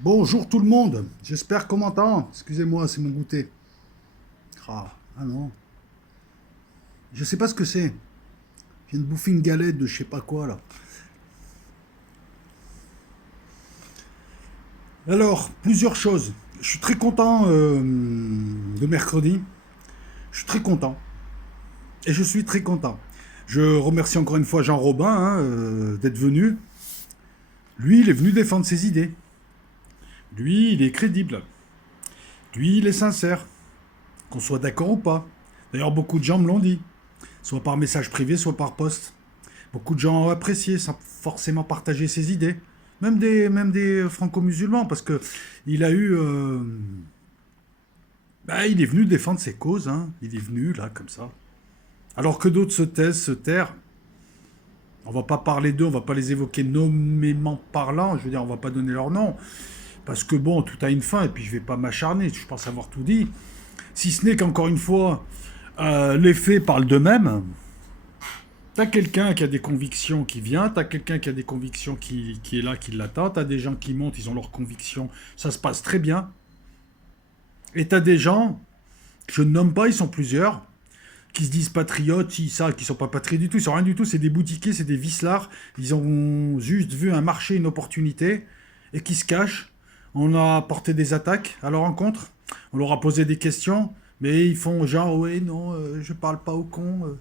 Bonjour tout le monde, j'espère qu'on m'entend. Excusez-moi, c'est mon goûter. Ah non, je sais pas ce que c'est. Je viens de bouffer une galette de je sais pas quoi là. Alors, plusieurs choses. Je suis très content de mercredi. Je suis très content. Et je suis très content. Je remercie encore une fois Jean Robin d'être venu. Lui, il est venu défendre ses idées. Lui, il est crédible. Lui, il est sincère. Qu'on soit d'accord ou pas. D'ailleurs, beaucoup de gens me l'ont dit. Soit par message privé, soit par poste. Beaucoup de gens ont apprécié sans forcément partager ses idées. Même des franco-musulmans, parce que il a eu. Il est venu défendre ses causes, hein. Il est venu, là, comme ça. Alors que d'autres se taisent, se terrent. On va pas parler d'eux, on va pas les évoquer nommément parlant. Je veux dire, on va pas donner leur nom. Parce que bon, tout a une fin, et puis je vais pas m'acharner, je pense avoir tout dit. Si ce n'est qu'encore une fois, les faits parlent d'eux-mêmes. T'as quelqu'un qui a des convictions qui vient, t'as quelqu'un qui a des convictions qui est là, qui l'attend, t'as des gens qui montent, ils ont leurs convictions, ça se passe très bien. Et t'as des gens, je ne nomme pas, ils sont plusieurs, qui se disent patriotes, qui sont pas patriotes du tout, ils sont rien du tout, c'est des boutiquiers, c'est des vicelards, ils ont juste vu un marché, une opportunité, et qui se cachent. On a porté des attaques à leur encontre, on leur a posé des questions, mais ils font genre, ouais, non, je parle pas au con.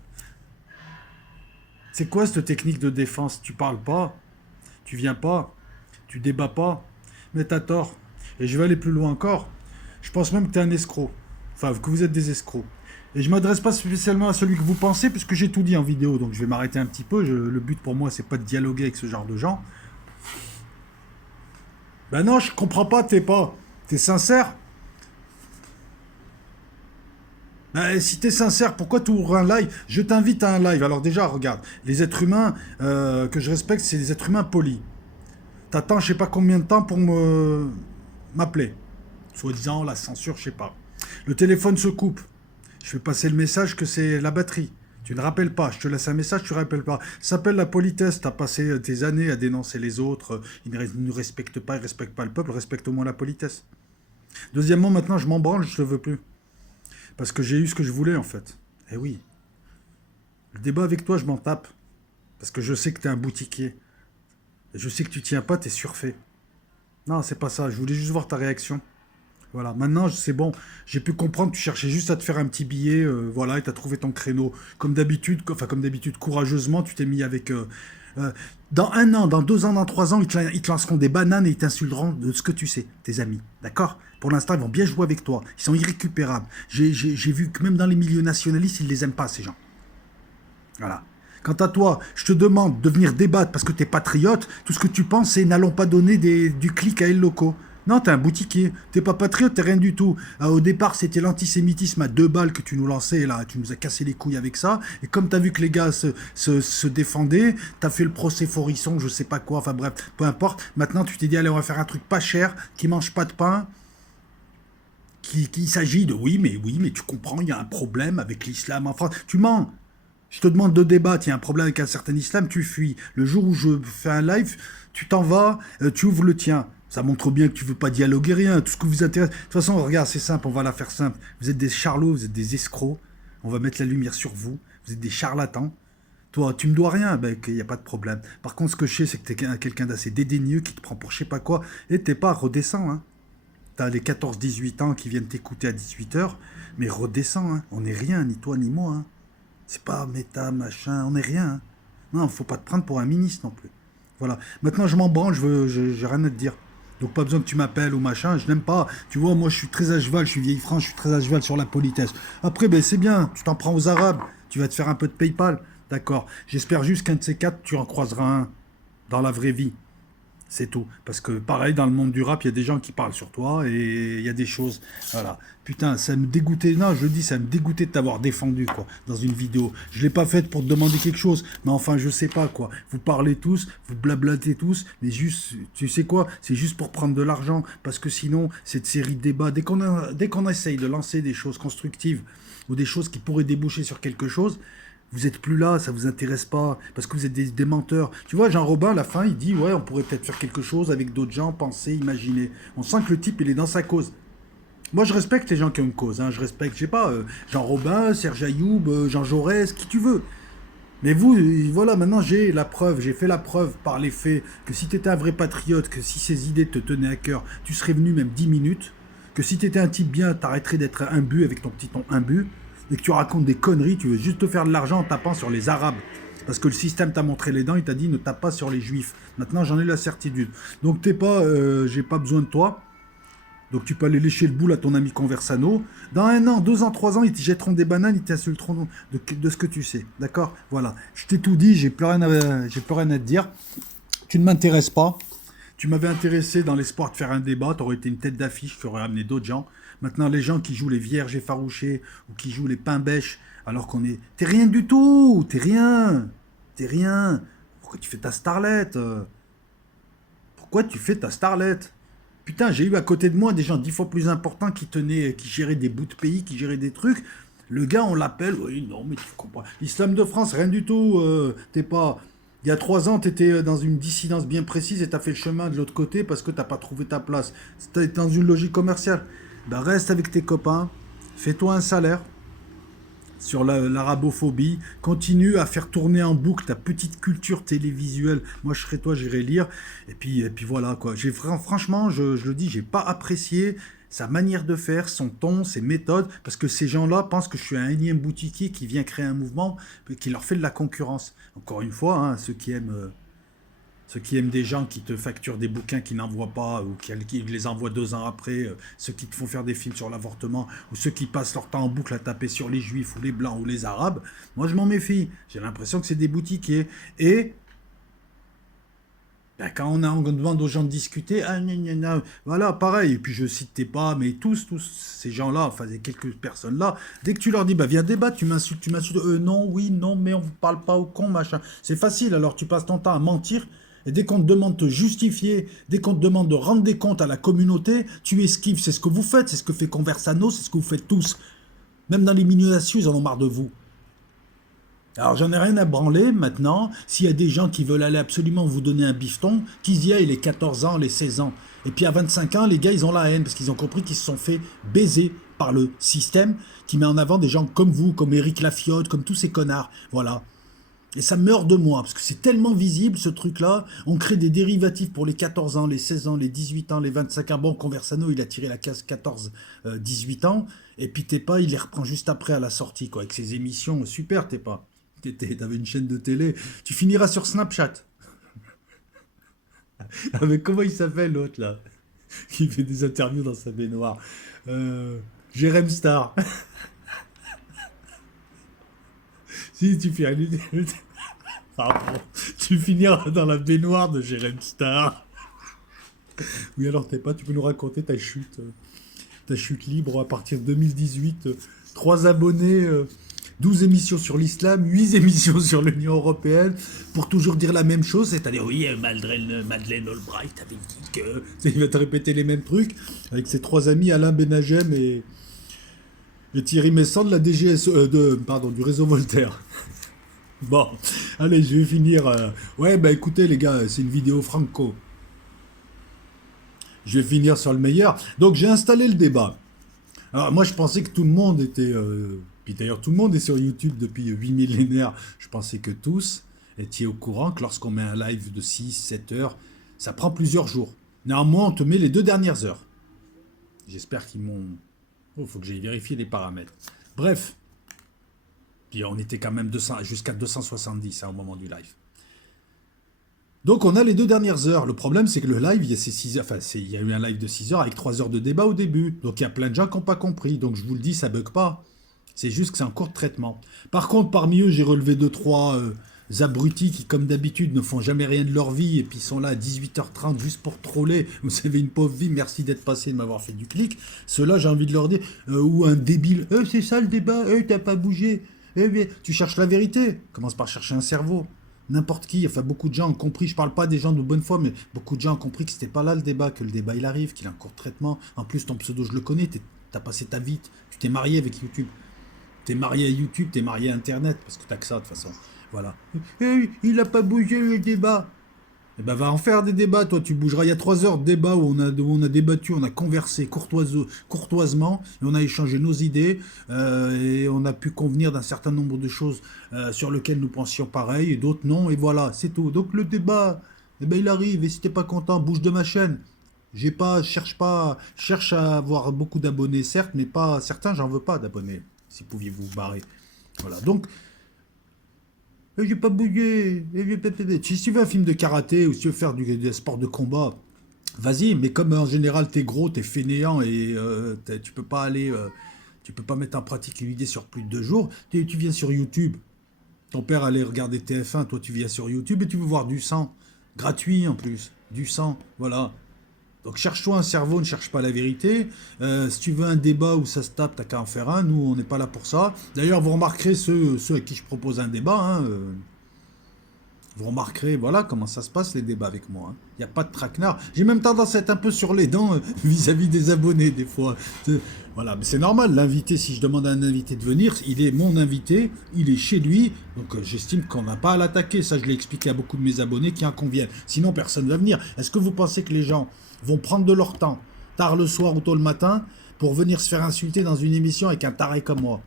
C'est quoi cette technique de défense? Tu parles pas, tu viens pas, tu débats pas, mais t'as tort. Et je vais aller plus loin encore. Je pense même que t'es un escroc. Enfin, que vous êtes des escrocs. Et je m'adresse pas spécialement à celui que vous pensez, puisque j'ai tout dit en vidéo, donc je vais m'arrêter un petit peu. Le but pour moi, c'est pas de dialoguer avec ce genre de gens. Ben non, je comprends pas, t'es pas. T'es sincère? Ben, si t'es sincère, pourquoi tu ouvres un live? Je t'invite à un live. Alors déjà, regarde, les êtres humains que je respecte, c'est des êtres humains polis. T'attends je sais pas combien de temps pour me m'appeler. Soi-disant, la censure, je sais pas. Le téléphone se coupe. Je fais passer le message que c'est la batterie. Tu ne rappelles pas. Je te laisse un message, tu ne rappelles pas. Ça s'appelle la politesse. Tu as passé tes années à dénoncer les autres. Ils ne respectent pas, ils ne respectent pas le peuple. Respecte au moins la politesse. Deuxièmement, maintenant, je m'en branle, je ne le veux plus. Parce que j'ai eu ce que je voulais, en fait. Eh oui. Le débat avec toi, je m'en tape. Parce que je sais que tu es un boutiquier. Et je sais que tu tiens pas, tu es surfait. Non, c'est pas ça. Je voulais juste voir ta réaction. Voilà, maintenant c'est bon, j'ai pu comprendre, tu cherchais juste à te faire un petit billet, voilà, et tu as trouvé ton créneau. Comme d'habitude, courageusement, tu t'es mis avec... dans un an, dans 2 ans, dans 3 ans, ils te lanceront des bananes et ils t'insulteront de ce que tu sais, tes amis, d'accord? Pour l'instant, ils vont bien jouer avec toi, ils sont irrécupérables. J'ai vu que même dans les milieux nationalistes, ils les aiment pas, ces gens. Voilà. Quant à toi, je te demande de venir débattre parce que tu es patriote. Tout ce que tu penses, c'est n'allons pas donner du clic à El Loco. Non, t'es un boutiquier. T'es pas patriote, t'es rien du tout. Au départ, c'était l'antisémitisme à 2 balles que tu nous lançais, là. Tu nous as cassé les couilles avec ça. Et comme t'as vu que les gars se défendaient, t'as fait le procès Forisson, je sais pas quoi. Enfin bref, peu importe. Maintenant, tu t'es dit, allez, on va faire un truc pas cher, qui mange pas de pain, qui s'agit de oui, mais tu comprends, il y a un problème avec l'islam en France. Tu mens. Je te demande de débattre, il y a un problème avec un certain islam, tu fuis. Le jour où je fais un live, tu t'en vas, tu ouvres le tien. Ça montre bien que tu veux pas dialoguer, rien. Tout ce que vous intéresse. De toute façon, regarde, c'est simple, on va la faire simple. Vous êtes des charlots, vous êtes des escrocs. On va mettre la lumière sur vous. Vous êtes des charlatans. Toi, tu me dois rien, ben, il n'y a pas de problème. Par contre, ce que je sais, c'est que tu es quelqu'un d'assez dédaigneux qui te prend pour je sais pas quoi. Et t'es pas redescends, hein. T'as les 14-18 ans qui viennent t'écouter à 18 h, mais redescends, hein. On n'est rien, ni toi ni moi, hein. C'est pas méta, machin, on n'est rien, hein. Non, faut pas te prendre pour un ministre non plus. Voilà. Maintenant, je m'en branle, j'ai rien à te dire. Donc, pas besoin que tu m'appelles ou machin, je n'aime pas. Tu vois, moi, je suis très à cheval, je suis vieille France, je suis très à cheval sur la politesse. Après, ben, c'est bien, tu t'en prends aux Arabes, tu vas te faire un peu de PayPal. D'accord. J'espère juste qu'un de ces quatre, tu en croiseras un dans la vraie vie. C'est tout. Parce que pareil, dans le monde du rap, il y a des gens qui parlent sur toi et il y a des choses. Voilà. Putain, ça me dégoûtait. Non, je le dis, ça me dégoûtait de t'avoir défendu, quoi, dans une vidéo. Je l'ai pas faite pour te demander quelque chose. Mais enfin, je sais pas, quoi. Vous parlez tous, vous blablatez tous, mais juste, tu sais quoi? C'est juste pour prendre de l'argent. Parce que sinon, cette série de débats, dès qu'on essaye de lancer des choses constructives ou des choses qui pourraient déboucher sur quelque chose, Vous êtes plus là, ça vous intéresse pas, parce que vous êtes des menteurs. Tu vois, Jean Robin, à la fin, il dit, ouais, on pourrait peut-être faire quelque chose avec d'autres gens, penser, imaginer. On sent que le type, il est dans sa cause. Moi, je respecte les gens qui ont une cause. Hein. Je respecte, je sais pas, Jean Robin, Serge Ayoub, Jean Jaurès, qui tu veux. Mais vous, voilà, maintenant j'ai la preuve, j'ai fait la preuve par les faits que si tu étais un vrai patriote, que si ces idées te tenaient à cœur, tu serais venu même 10 minutes, que si tu étais un type bien, t'arrêterais d'être imbu avec ton petit ton imbu, et que tu racontes des conneries, tu veux juste te faire de l'argent en tapant sur les Arabes. Parce que le système t'a montré les dents, il t'a dit ne tape pas sur les Juifs. Maintenant j'en ai la certitude. Donc t'es pas, j'ai pas besoin de toi. Donc tu peux aller lécher le boule à ton ami Conversano. Dans 1 an, 2 ans, 3 ans, ils te jetteront des bananes, ils t'insulteront de ce que tu sais. D'accord. Voilà. Je t'ai tout dit, j'ai plus rien à te dire. Tu ne m'intéresses pas. Tu m'avais intéressé dans l'espoir de faire un débat. Tu aurais été une tête d'affiche qui aurait amené d'autres gens. Maintenant, les gens qui jouent les vierges effarouchées ou qui jouent les pains bêches, alors qu'on est. T'es rien du tout. T'es rien. T'es rien. Pourquoi tu fais ta starlette? Pourquoi tu fais ta starlette? Putain, j'ai eu à côté de moi des gens 10 fois plus importants qui tenaient, qui géraient des bouts de pays, qui géraient des trucs. Le gars, on l'appelle, oui, non, mais tu comprends. L'islam de France, rien du tout. T'es pas. Il y a 3 ans, t'étais dans une dissidence bien précise et t'as fait le chemin de l'autre côté parce que t'as pas trouvé ta place. T'es dans une logique commerciale. Ben reste avec tes copains, fais-toi un salaire sur l'arabophobie, continue à faire tourner en boucle ta petite culture télévisuelle. Moi, je serais toi, j'irai lire. Et puis voilà, quoi. Franchement, je le dis, j'ai pas apprécié sa manière de faire, son ton, ses méthodes, parce que ces gens-là pensent que je suis un énième boutiquier qui vient créer un mouvement, qui leur fait de la concurrence. Encore une fois, hein, ceux qui aiment des gens qui te facturent des bouquins qui n'envoient pas ou qui les envoient 2 ans après, ceux qui te font faire des films sur l'avortement ou ceux qui passent leur temps en boucle à taper sur les juifs ou les blancs ou les arabes, moi je m'en méfie. J'ai l'impression que c'est des boutiquiers. Et ben, quand on demande aux gens de discuter, ah, gna, gna, gna, voilà, pareil. Et puis je citais pas, mais tous ces gens-là, enfin ces quelques personnes-là, dès que tu leur dis, bah viens débattre, tu m'insultes, non, oui, non, mais on vous parle pas au con, machin. C'est facile, alors tu passes ton temps à mentir. Et dès qu'on te demande de te justifier, dès qu'on te demande de rendre des comptes à la communauté, tu esquives. C'est ce que vous faites, c'est ce que fait Conversano, c'est ce que vous faites tous. Même dans les milieux nations, ils en ont marre de vous. Alors j'en ai rien à branler maintenant. S'il y a des gens qui veulent aller absolument vous donner un bifton, qu'ils y aillent les 14 ans, les 16 ans. Et puis à 25 ans, les gars, ils ont la haine parce qu'ils ont compris qu'ils se sont fait baiser par le système qui met en avant des gens comme vous, comme Éric Lafiotte, comme tous ces connards. Voilà. Et ça meurt de moi, parce que c'est tellement visible ce truc-là. On crée des dérivatifs pour les 14 ans, les 16 ans, les 18 ans, les 25 ans. Bon, Conversano, il a tiré la case 14-18 ans. Et puis Tepa, il les reprend juste après à la sortie, quoi, avec ses émissions. Super, Tepa. T'avais une chaîne de télé. Tu finiras sur Snapchat. Avec comment il s'appelle l'autre, là? Qui fait des interviews dans sa baignoire. Jérém Star. Si tu fais un... Pardon. Tu finiras dans la baignoire de Jérém Star. Oui, alors t'es pas, tu peux nous raconter ta chute libre à partir de 2018. 3 abonnés, 12 émissions sur l'islam, 8 émissions sur l'Union Européenne, pour toujours dire la même chose, c'est-à-dire, oui, Madeleine Albright avait dit que... Il va te répéter les mêmes trucs, avec ses 3 amis, Alain Benagem et Thierry Messant de la DGS, du réseau Voltaire. Bon, allez, je vais finir. Ouais, bah écoutez les gars, c'est une vidéo franco. Je vais finir sur le meilleur. Donc j'ai installé le débat. Alors moi je pensais que tout le monde était... puis d'ailleurs tout le monde est sur YouTube depuis 8 millénaires. Je pensais que tous étiez au courant que lorsqu'on met un live de 6-7 heures, ça prend plusieurs jours. Néanmoins, on te met les 2 dernières heures. J'espère qu'ils m'ont... Oh, faut que j'aille vérifier les paramètres. Bref. Puis on était quand même jusqu'à 270 au moment du live. Donc on a les 2 dernières heures. Le problème c'est que le live, il y a ces 6 heures, il y a eu un live de 6 heures avec 3 heures de débat au début. Donc il y a plein de gens qui n'ont pas compris. Donc je vous le dis, ça bug pas. C'est juste que c'est en cours de traitement. Par contre, parmi eux, j'ai relevé 2-3 abrutis qui, comme d'habitude, ne font jamais rien de leur vie et puis sont là à 18h30 juste pour troller. Vous avez une pauvre vie, merci d'être passé, de m'avoir fait du clic. Ceux-là, j'ai envie de leur dire, ou un débile, c'est ça le débat, t'as pas bougé. Tu cherches la vérité. Commence par chercher un cerveau. N'importe qui, enfin beaucoup de gens ont compris, je parle pas des gens de bonne foi, mais beaucoup de gens ont compris que c'était pas là le débat, que le débat il arrive, qu'il est en cours de traitement. En plus, ton pseudo, je le connais, t'as passé ta vie, tu t'es marié avec YouTube. T'es marié à YouTube, t'es marié à Internet, parce que t'as que ça de toute façon. Voilà. Il a pas bougé le débat. Eh ben, va en faire des débats, toi, tu bougeras. Il y a 3 heures de débat où on a débattu, on a conversé courtoisement, et on a échangé nos idées, et on a pu convenir d'un certain nombre de choses sur lesquelles nous pensions pareil, et d'autres non, et voilà, c'est tout. Donc le débat, eh ben, il arrive, et si t'es pas content, bouge de ma chaîne. Cherche à avoir beaucoup d'abonnés, certes, mais pas certains, j'en veux pas d'abonnés, si pouviez vous barrer. Voilà, donc j'ai pas bougé. Si tu veux un film de karaté ou si tu veux faire du sport de combat, vas-y. Mais comme en général t'es gros, t'es fainéant et tu peux pas aller, tu peux pas mettre en pratique une idée sur plus de 2 jours, tu viens sur YouTube. Ton père allait regarder TF1, toi tu viens sur YouTube et tu veux voir du sang. Gratuit en plus. Du sang, voilà. Donc cherche-toi un cerveau, ne cherche pas la vérité. Si tu veux un débat où ça se tape, t'as qu'à en faire un. Nous, on n'est pas là pour ça. D'ailleurs, vous remarquerez ceux à qui je propose un débat, hein, vous remarquerez, voilà comment ça se passe les débats avec moi. Il n'y a pas de traquenard. J'ai même tendance à être un peu sur les dents vis-à-vis des abonnés des fois. Voilà, mais c'est normal. L'invité, si je demande à un invité de venir, il est mon invité, il est chez lui. Donc j'estime qu'on n'a pas à l'attaquer. Ça, je l'ai expliqué à beaucoup de mes abonnés qui en conviennent. Sinon, personne ne va venir. Est-ce que vous pensez que les gens vont prendre de leur temps, tard le soir ou tôt le matin, pour venir se faire insulter dans une émission avec un taré comme moi?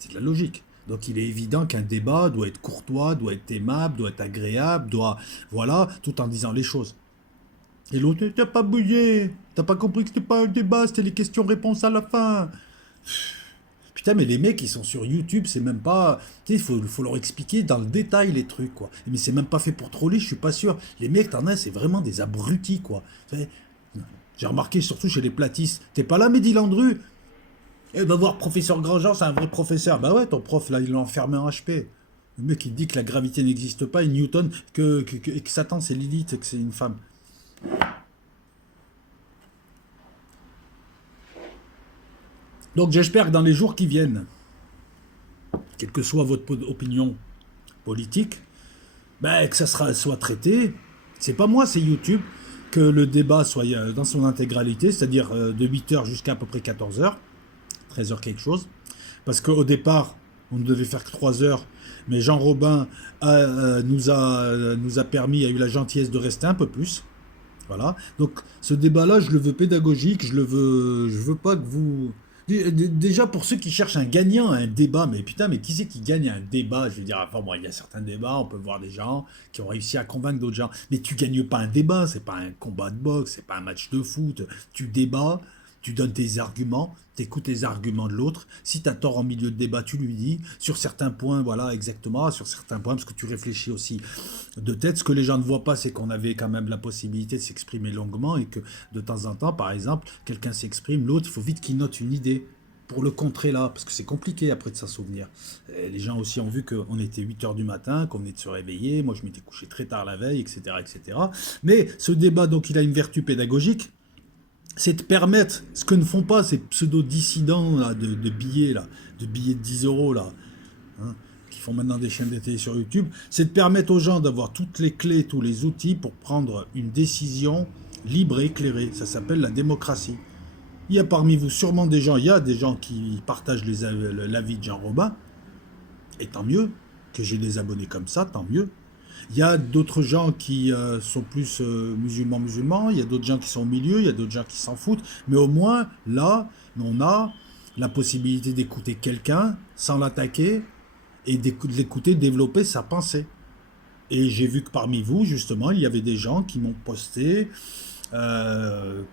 C'est de la logique. Donc il est évident qu'un débat doit être courtois, doit être aimable, doit être agréable, voilà, tout en disant les choses. Et l'autre, t'as pas bougé, t'as pas compris que c'était pas un débat, c'était les questions-réponses à la fin. Putain, mais les mecs, ils sont sur YouTube, c'est même pas... Tu sais, il faut leur expliquer dans le détail les trucs, quoi. Mais c'est même pas fait pour troller, je suis pas sûr. Les mecs, t'en as, c'est vraiment des abrutis, quoi. J'ai remarqué, surtout chez les platistes. T'es pas là, Mehdi Landru? Eh, va voir professeur Grandjean, c'est un vrai professeur. Bah ouais, ton prof, là, il l'a enfermé en HP. Le mec, il dit que la gravité n'existe pas, et Newton, et que Satan, c'est Lilith, et que c'est une femme. Donc j'espère que dans les jours qui viennent, quelle que soit votre opinion politique, ben, que ça soit traité. C'est pas moi, c'est YouTube. Que le débat soit dans son intégralité, c'est-à-dire de 8h jusqu'à à peu près 14h, 13h quelque chose. Parce qu'au départ, on ne devait faire que 3 heures, mais Jean Robin nous a permis, a eu la gentillesse de rester un peu plus. Voilà. Donc ce débat-là, je le veux pédagogique, je veux pas que vous... Déjà, pour ceux qui cherchent un gagnant à un débat, mais putain, mais qui c'est qui gagne un débat? Je veux dire, enfin, bon, il y a certains débats, on peut voir des gens qui ont réussi à convaincre d'autres gens. Mais tu gagnes pas un débat, c'est pas un combat de boxe, c'est pas un match de foot. Tu débats, tu donnes tes arguments, tu écoutes les arguments de l'autre. Si tu as tort en milieu de débat, tu lui dis. Sur certains points, voilà, exactement, sur certains points, parce que tu réfléchis aussi de tête. Ce que les gens ne voient pas, c'est qu'on avait quand même la possibilité de s'exprimer longuement et que de temps en temps, par exemple, quelqu'un s'exprime, l'autre, il faut vite qu'il note une idée pour le contrer là, parce que c'est compliqué après de s'en souvenir. Et les gens aussi ont vu qu'on était 8h du matin, qu'on venait de se réveiller, moi je m'étais couché très tard la veille, etc., etc. Mais ce débat, donc, il a une vertu pédagogique, c'est de permettre, ce que ne font pas ces pseudo-dissidents là, de billets là, de billets de 10 euros là, hein, qui font maintenant des chaînes de télé sur YouTube, c'est de permettre aux gens d'avoir toutes les clés, tous les outils pour prendre une décision libre et éclairée. Ça s'appelle la démocratie. Il y a parmi vous sûrement des gens, il y a des gens qui partagent l'avis de Jean Robin, et tant mieux, que j'ai des abonnés comme ça, tant mieux. Il y a d'autres gens qui sont plus musulmans, il y a d'autres gens qui sont au milieu, il y a d'autres gens qui s'en foutent, mais au moins, là, on a la possibilité d'écouter quelqu'un sans l'attaquer et de l'écouter développer sa pensée. Et j'ai vu que parmi vous, justement, il y avait des gens qui m'ont posté,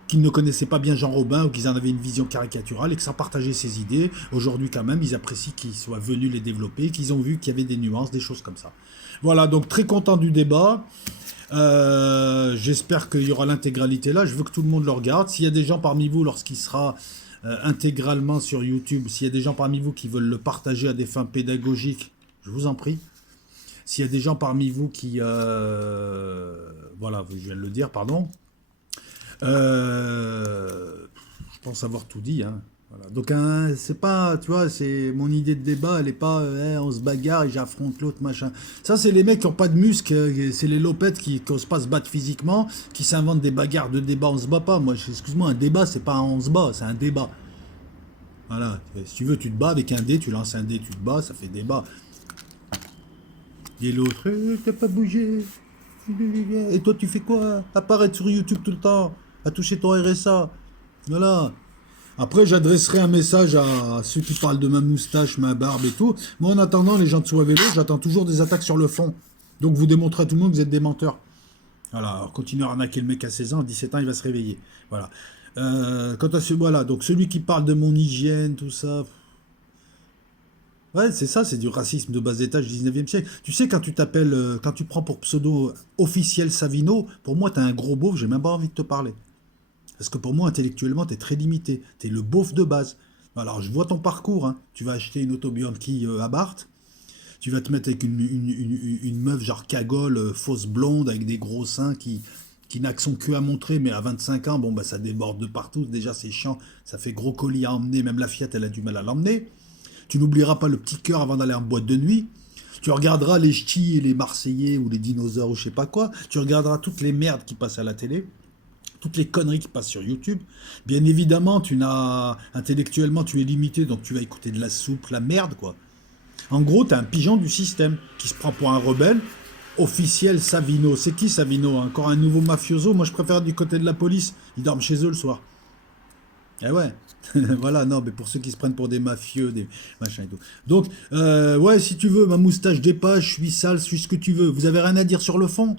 qui ne connaissaient pas bien Jean Robin ou qu'ils en avaient une vision caricaturale et que sans partager ses idées, aujourd'hui quand même, ils apprécient qu'ils soient venus les développer, qu'ils ont vu qu'il y avait des nuances, des choses comme ça. Voilà, donc très content du débat. J'espère qu'il y aura l'intégralité là. Je veux que tout le monde le regarde. S'il y a des gens parmi vous, lorsqu'il sera intégralement sur YouTube, s'il y a des gens parmi vous qui veulent le partager à des fins pédagogiques, je vous en prie. S'il y a des gens parmi vous qui... voilà, je viens de le dire, pardon. Je pense avoir tout dit, hein. Voilà. Donc c'est pas, tu vois, c'est mon idée de débat, elle est pas on se bagarre et j'affronte l'autre, machin. Ça, c'est les mecs qui ont pas de muscles, c'est les lopettes qui osent pas se battre physiquement, qui s'inventent des bagarres de débat. On se bat pas. Moi, excuse-moi, un débat, c'est pas un on se bat, c'est un débat. Voilà. Si tu veux, tu te bats avec un dé, tu lances un dé, tu te bats, ça fait débat. Et l'autre, t'as pas bougé. Et toi, tu fais quoi? Apparaître sur YouTube tout le temps, à toucher ton RSA. Voilà. Après, j'adresserai un message à ceux qui parlent de ma moustache, ma barbe et tout. Moi, en attendant, les gens de Sous Vélo, j'attends toujours des attaques sur le fond. Donc, vous démontrez à tout le monde que vous êtes des menteurs. Voilà, alors continuez à arnaquer le mec à 16 ans, à 17 ans, il va se réveiller. Voilà. Quant à ce, voilà, donc celui qui parle de mon hygiène, tout ça. Ouais, c'est ça, c'est du racisme de bas étage du 19e siècle. Tu sais, quand tu t'appelles, quand tu prends pour pseudo officiel Savino, pour moi, t'es un gros beauf, j'ai même pas envie de te parler. Parce que pour moi, intellectuellement, t'es très limité. T'es le beauf de base. Alors, je vois ton parcours, hein. Tu vas acheter une auto Bianchi à Barthes, tu vas te mettre avec une meuf genre cagole, fausse blonde, avec des gros seins qui n'a que son cul à montrer, mais à 25 ans, bon, bah, ça déborde de partout. Déjà, c'est chiant, ça fait gros colis à emmener. Même la Fiat, elle a du mal à l'emmener. Tu n'oublieras pas le petit cœur avant d'aller en boîte de nuit. Tu regarderas les ch'tis et les Marseillais ou les dinosaures ou je sais pas quoi. Tu regarderas toutes les merdes qui passent à la télé, toutes les conneries qui passent sur YouTube. Bien évidemment, tu n'as intellectuellement, tu es limité, donc tu vas écouter de la soupe, la merde, quoi. En gros, t'es un pigeon du système qui se prend pour un rebelle. Officiel Savino. C'est qui Savino? Encore un nouveau mafioso? Moi, je préfère du côté de la police. Ils dorment chez eux le soir. Eh ouais. Voilà, non, mais pour ceux qui se prennent pour des mafieux, des machins et tout. Donc, ouais, si tu veux, ma moustache dépasse, je suis sale, je suis ce que tu veux. Vous avez rien à dire sur le fond?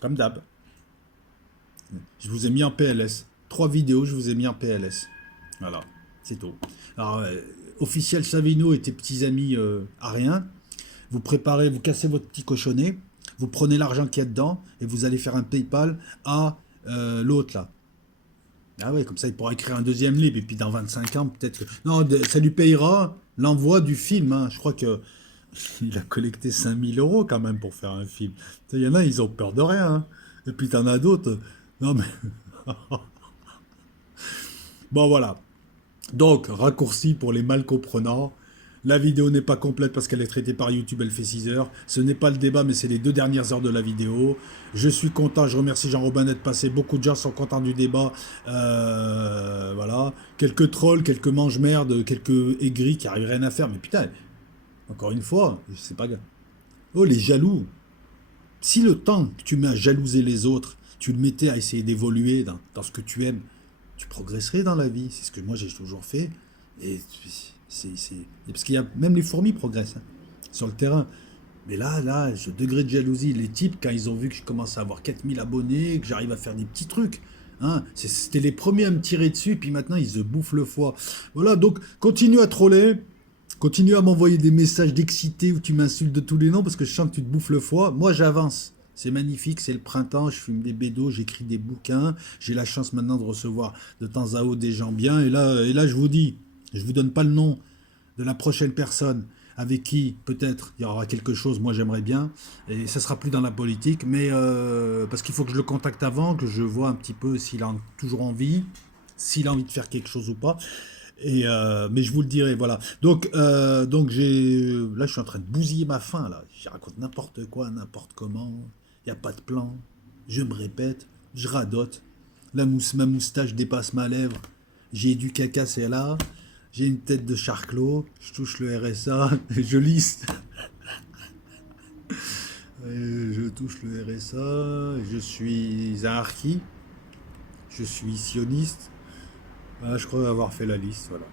Comme d'hab. Je vous ai mis en PLS. 3 vidéos, je vous ai mis en PLS. Voilà, c'est tout. Alors, officiel Savino et tes petits amis à rien. Vous préparez, vous cassez votre petit cochonnet, vous prenez l'argent qu'il y a dedans et vous allez faire un PayPal à l'autre là. Ah ouais, comme ça il pourra écrire un deuxième livre et puis dans 25 ans peut-être que... Non, ça lui payera l'envoi du film. Hein. Je crois que il a collecté 5 000 € quand même pour faire un film. Il y en a, ils ont peur de rien. Hein. Et puis t'en as d'autres. Non mais... Bon voilà. Donc, raccourci pour les mal comprenants. La vidéo n'est pas complète parce qu'elle est traitée par YouTube, elle fait 6 heures. Ce n'est pas le débat, mais c'est les 2 dernières heures de la vidéo. Je suis content, je remercie Jean-Robin d'être passé. Beaucoup de gens sont contents du débat. Voilà. Quelques trolls, quelques mange-merdes, quelques aigris qui n'arrivent rien à faire. Mais putain, encore une fois, je sais pas. Oh, les jaloux. Si le temps que tu mets à jalouser les autres, tu le mettais à essayer d'évoluer dans ce que tu aimes, tu progresserais dans la vie. C'est ce que moi j'ai toujours fait. Et parce qu'il y a même les fourmis progressent hein, sur le terrain. Mais là, ce degré de jalousie, les types, quand ils ont vu que je commence à avoir 4 000 abonnés, que j'arrive à faire des petits trucs, hein, c'était les premiers à me tirer dessus, puis maintenant ils se bouffent le foie. Voilà, donc continue à troller, continue à m'envoyer des messages d'excité où tu m'insultes de tous les noms parce que je sens que tu te bouffes le foie. Moi j'avance. C'est magnifique, c'est le printemps, je fume des bédos, j'écris des bouquins, j'ai la chance maintenant de recevoir de temps à autre des gens bien, et là je vous dis, je vous donne pas le nom de la prochaine personne avec qui peut-être il y aura quelque chose, moi j'aimerais bien, et ça sera plus dans la politique, mais parce qu'il faut que je le contacte avant, que je vois un petit peu s'il a toujours envie, s'il a envie de faire quelque chose ou pas. Et mais je vous le dirai, voilà. Donc là je suis en train de bousiller ma faim là. Je raconte n'importe quoi, n'importe comment. Il n'y a pas de plan. Je me répète, je radote. Ma moustache dépasse ma lèvre. J'ai du caca, c'est là. J'ai une tête de charclos. Je touche le RSA. Je lisse. Je touche le RSA. Je suis un harki. Je suis sioniste. Voilà, je crois avoir fait la liste. Voilà.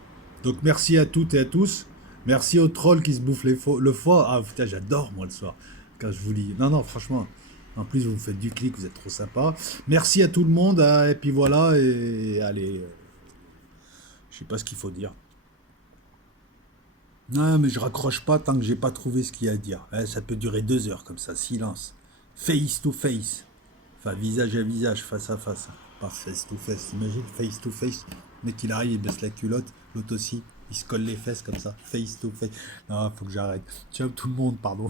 Donc merci à toutes et à tous. Merci aux trolls qui se bouffent le foie. Ah putain, j'adore moi le soir. Quand je vous lis. Non, non, franchement. En plus, vous me faites du clic, vous êtes trop sympa. Merci à tout le monde. Et puis voilà. Et allez. Je sais pas ce qu'il faut dire. Non, mais je raccroche pas tant que j'ai pas trouvé ce qu'il y a à dire. Ça peut durer 2 heures comme ça, silence. Face to face. Enfin, visage à visage, face à face. Pas face to face, t'imagines? Face to face. Le mec, il arrive, il baisse la culotte. L'autre aussi, il se colle les fesses comme ça. Face to face. Non, faut que j'arrête. Ciao tout le monde, pardon.